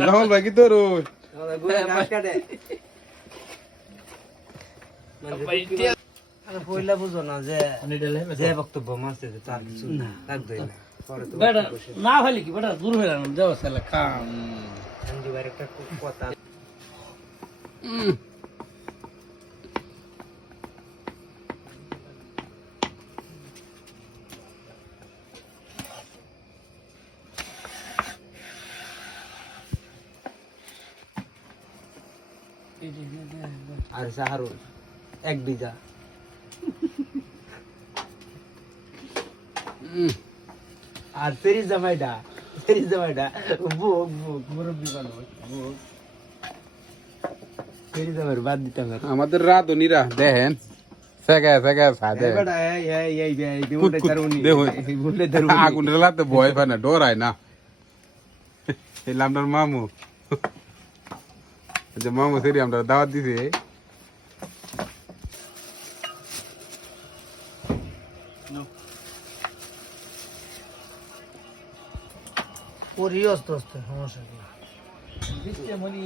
রাহুল ভাই কি তোর ওই পয়লা বুঝো না যে যে বক্তব্য মানছে তার কিছু তার দই না না হলে কি বেটা দূর হয়ে গেলাম যাও সালা কাম সঞ্জীবের একটা কথা আর সাহারুল এক বিঘা আর তেরি জামাইটা বুক মুরব্বি বানো বুক তেরি জামাইর বাদ দিতাম আমাদের রাধুনিরা দেখেন সেগা সাদে বেটা এই বিউন্ডে দারুনি বিউন্ডে দারুনি আগুন লাতে ভয় পায় না ডরায় না এই লামটার মামু যে মামু সেরি আমরা দাওয়াত দিছে পরি অস্তে সমস্যা কি দিচ্ছে মনি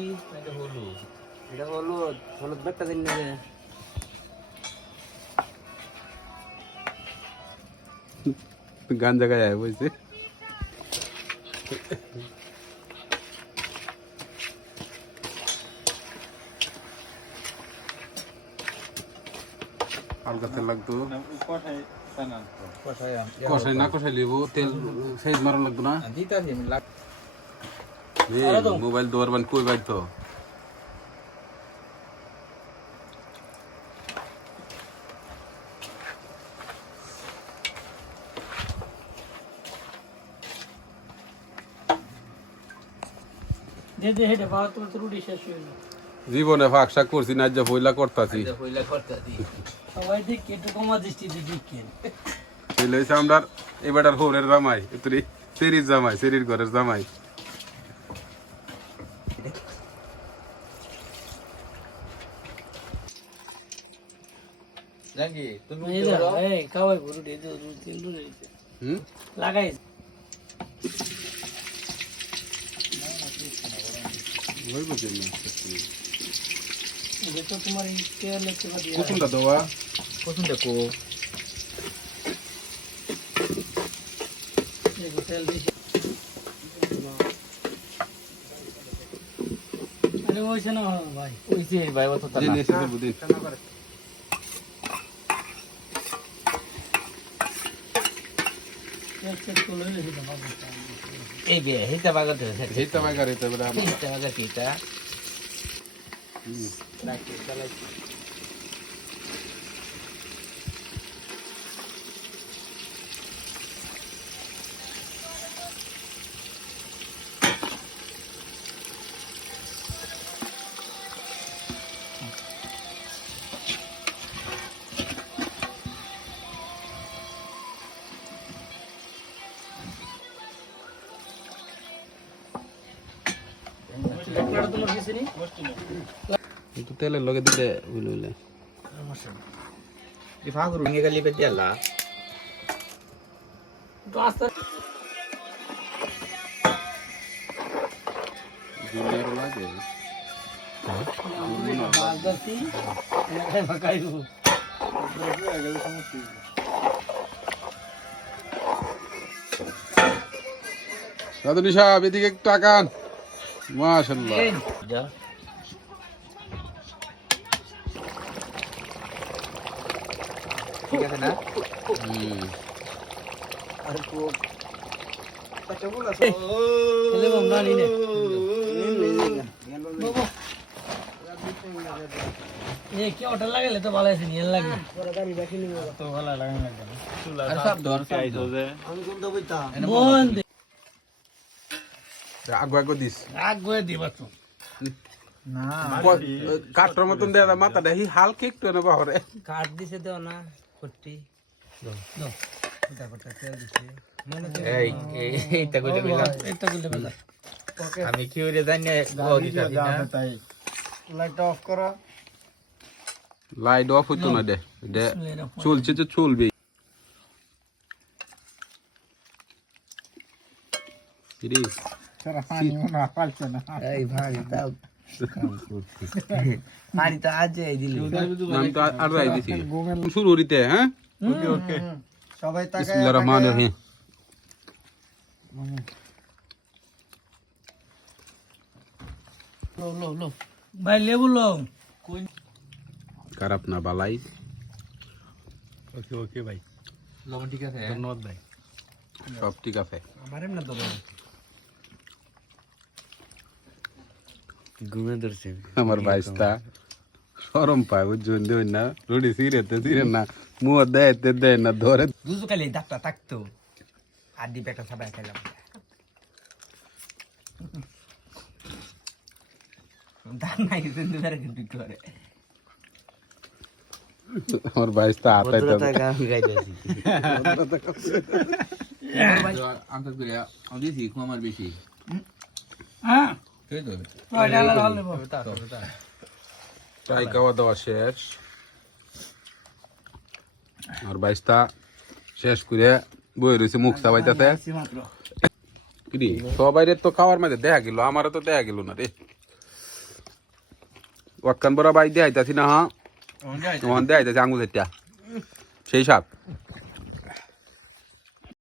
এটা হলুদ বেটা দিন না গান জায়গায় যায় বুঝছে হালকা তেল লাগতো কষাই না কষাই লিবো তেল সাইজ মারা লাগতো না মোবাইল দোয়ার বান কই বাইত দে হেডে বাবা তোর রুটি শেষ হইল জীবনে ফাঁক শাক করছি না যা পয়লা করতাছি সবাই দেখ একটু কমা দৃষ্টি দেখেন এই লইছে আমরা এবাটার হোরের জামাই তুই সেরির জামাই সেরির ঘরের জামাই নাকি তুমি এই কাওয়াই গরু দে দে তিন দূরে লাগাই ওই বুঝে না এটা তো তোমার এই তেল একটু দিয়ে কোনটা দেওয়া কতন দেখো এই তেল দিয়ে আরে ওইছে না ভাই ওইছে ভাই অত যে নেছে তো বুদিন চেক করে লইলে সেটা বাবু এই বে হেটা বাগা দে হেতা বাগার হেতা বড় হেটা বাগা কিটা রাখি চালাই লেকড়া তোমার কিছু নেই একটু তেলের লগে দিলে বুঝলে এই ফাগরু নিয়ে গেলি বেদি আল্লাহ তো আস্তে জুনিয়র লাগে বাজাতি এখানে ভাগাইবো রাধুনি সাহেব এদিকে একটু তাকান মাশাআল্লাহ যা ঠিক আছে না আর কো কত বলা এলে বন্ধা নিনে এই কি ওটা লাগালে তো ভালো আছে নিয়ে লাগে পুরো গাড়ি রাখি নিব তো ভালো লাগে না চুলা আর সব ধর চাইছো যে আমি কোন তো বইতা বন্ধ আগে দিস আগে দিবা তো না কাটর মতন দেয়া মাথা দেখি হালকা একটু না বাহরে কাট দিছে দাও না ফটি দাও এটা কথা তেল দিছে এই এইটা কইলে বললাম এটা বলতে বলা ওকে আমি কি ওরে জানি ও দিতা দিনা লাইট অফ করো লাইট অফ হইতো না দে দে চলছে যে চলবে এই ভাই তাও পানি তো আজ এই দিল আমি তো আর রাই দিছি শুরু হইতে হ্যাঁ সবাই বিসমিল্লাহির রহমানির রহিম ভাই লেবু লো খারাপ না বালাই ওকে ভাই লবণ ঠিক আছে ধন্যবাদ ভাই সব ঠিক আছে আমার এমন তো ঘুমে ধরছে আমার বাইস্তা শরম পায় বুঝছেন দেবেন না রুটি সিরে না মুহ দেয় না ধরে দুজো খালি দাঁতটা থাকতো আর ডিপ একটা সবাই খেলাম দাঁত নাই কিন্তু বেড়ে কিন্তু করে আমার বাইস্তা আতাই গান গাইতেছি আন্তর করে আমি দিছি আমার বেশি হ্যাঁ সেই তো ওইটা আলাদা ভালো লেবু চাই খাওয়া দাওয়া শেষ আর বাইস্তা শেষ করে বই রয়েছে মুখ চাবাইতেছে কিরি সবাই তো খাওয়ার মাঝে দেখা গেল আমারও তো দেখা গেল না রে ওয়াক্কান বড় বাই দেখাইতাছি না হ্যাঁ তোমার দেখাইতাছি আঙুল সেই সাপ